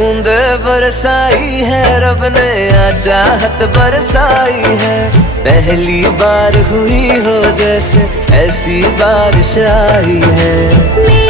बूंदे बरसाई है रब ने, आ चाहत बरसाई है। पहली बार हुई हो जैसे ऐसी बारिश आई है।